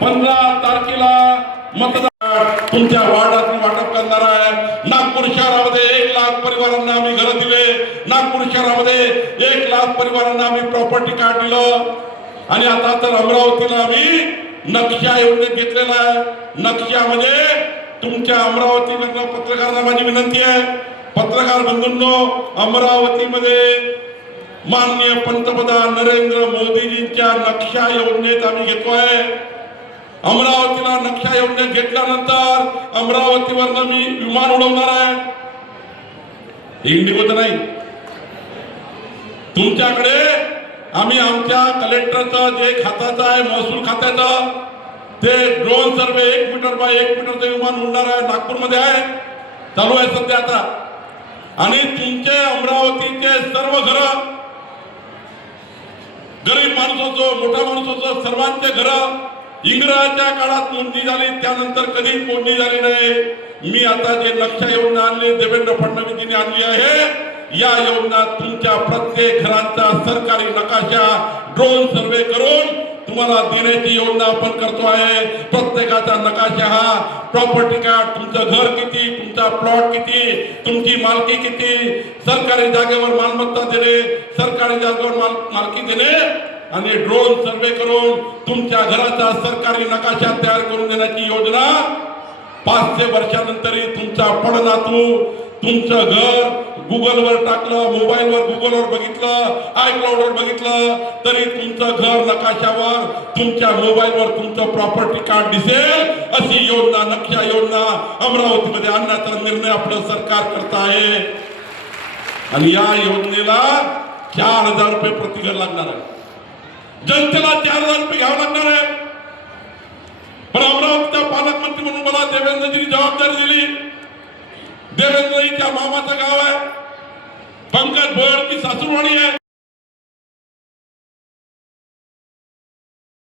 15 तारखेला मतदान तुमच्या वार्डात वाटप करणार आहे। नागपूर शहरामध्ये 1 लाख परिवारांना आम्ही घर दिले। नागपूर शहरामध्ये 1 लाख परिवारांना आम्ही प्रॉपर्टी कार्ड दिलं आणि आता तर अमरावतीला आम्ही नक्षा योजनेत घेतलेला आहे। नक्षामध्ये तुमच्या अमरावतीमधल्या पत्रकारांना माझी विनंती आहे, पत्रकार बंधूंनो, अमरावतीमध्ये माननीय पंतप्रधान नरेंद्र मोदीजींच्या नक्षा योजनेत आम्ही घेतोय। अमरावतीला नक्षा योजनेत घेतल्यानंतर अमरावतीवर मी विमान उडवणार आहे, इंडिगो तर नाही। तुमच्याकडे आम्ही आमच्या कलेक्टरचं जे खात्याचं आहे महसूल खात्याचं ते ड्रोन सर्वे 1 मीटर बाय 1 मीटरचं विमान उडणार आहे, नागपूरमध्ये आहे, चालू आहे सध्या आता। आणि तुमचे अमरावतीचे सर्व घर, गरीब माणूस असो मोठा माणूस असो, सर्वांचे घर इंग्रजांच्या काळात मोडणी झाली, त्यानंतर कधीच मोडणी झाली नाही। मी आता जे नक्षा योजना आणली देवेंद्र फडणवीसजींनी आणली आहे, या योजना तुमच्या प्रत्येक घरांचा सरकारी नकाशा ड्रोन सर्वे करून तुम्हाला देण्याची योजना आपण करतो आहे। प्रत्येकाचा नकाशा हा प्रॉपर्टी कार्ड, तुमचं घर किती, तुमचा प्लॉट किती, तुमची मालकी किती, सरकारी जागेवर मालमत्ता देणे, सरकारी जागेवर मालकी देणे आणि ड्रोन सर्वे करून तुमच्या घराचा सरकारी नकाशा तयार करून देण्याची योजना। 500 वर्षानंतरही तुमचा पडनातू तुमचं घर गुगलवर टाकलं, मोबाईलवर गुगलवर बघितलं, आयक्लाउडवर बघितलं तरी तुमचं घर नकाशावर तुमच्या मोबाईलवर तुमचं प्रॉपर्टी कार्ड दिसेल, अशी योजना नक्षा योजना अमरावतीमध्ये आणण्याचा निर्णय आपलं सरकार करत आहे। आणि या योजनेला 4000 रुपये प्रति घर लागणार आहे, जनतेला 4000 रुपये घ्यावं लागणार आहे। पण अमरावतीचा पालकमंत्री म्हणून मला देवेंद्रजींनी जबाबदारी दिली। देवेंद्रजीच्या मामाचं गाव आहे, पंकज भोयर की सासूरवाडी आहे।